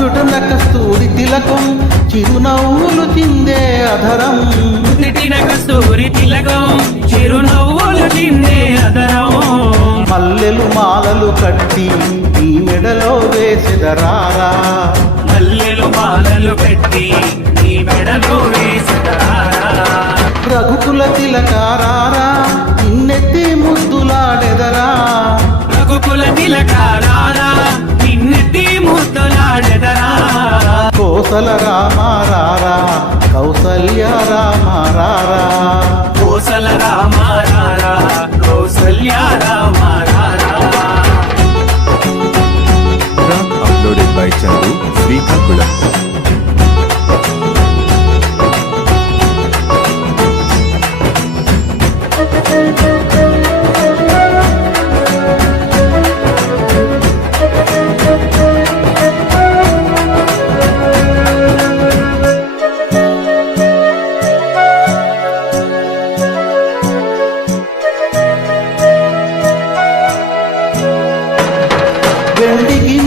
నుదుటన కస్తూరి తిలకం చిరునవ్వులు చిందే అధరం. పుట్టిన కస్తూరి తిలకం చిరునవ్వులు చిందే అదరం మల్లెలు మాలలు కట్టి ఈ మెడలో వేసెదరారా మల్లెలు మాలలు పెట్టి నీ మెడలో వేసరారా రఘుకుల తిలకారారా నిన్నెత్తి ముద్దులాడెదరా. రఘుకుల తిలకారారా నిన్నెత్తి ముద్దులాడెదరా కోసల రామారారా కౌసల్య రామారారా కోసల రామారారా Kausalya రామారారా Track uploaded by Chandu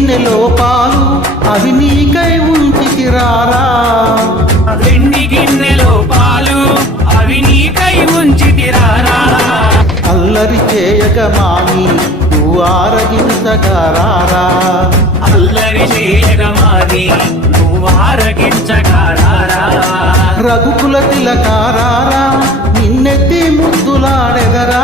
Srikakulam. వెండి గిన్నెలో పాలు అవి నీకై ఉంచి తిరారా వెండి గిన్నెలో పాలు అవి నీకై ఉంచి తిరారా అల్లరి చేయక మాని నువ్వు ఆరగించగరారా? అల్లరి చేయగమాది నువ్వు ఆరగించగారారా? రఘుకుల తిలకారారా నిన్నెత్తి ముద్దులాడెదరా?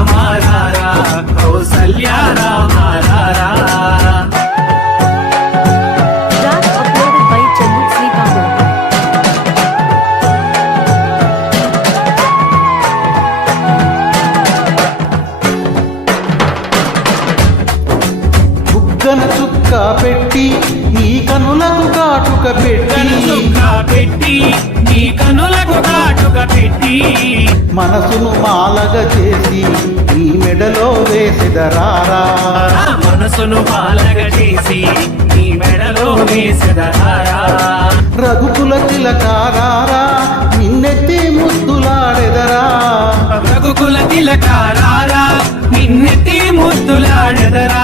బుగ్గన చుక్క పెట్టి నీ కనులకు కాటుక పెట్టి. పెట్టి నీ కనులకు కాటుక పెట్టి. మనసును మాలగ చేసి నీ మెడలో వేసెదరారా మనసును పాలగ చేసి నీ మెడలో వేసెదరారా రఘుకుల తిలకారారా నిన్నెత్తి ముద్దులాడెదరా. రఘుకుల తిలకారారా నిన్నెత్తి ముద్దులాడెదరా.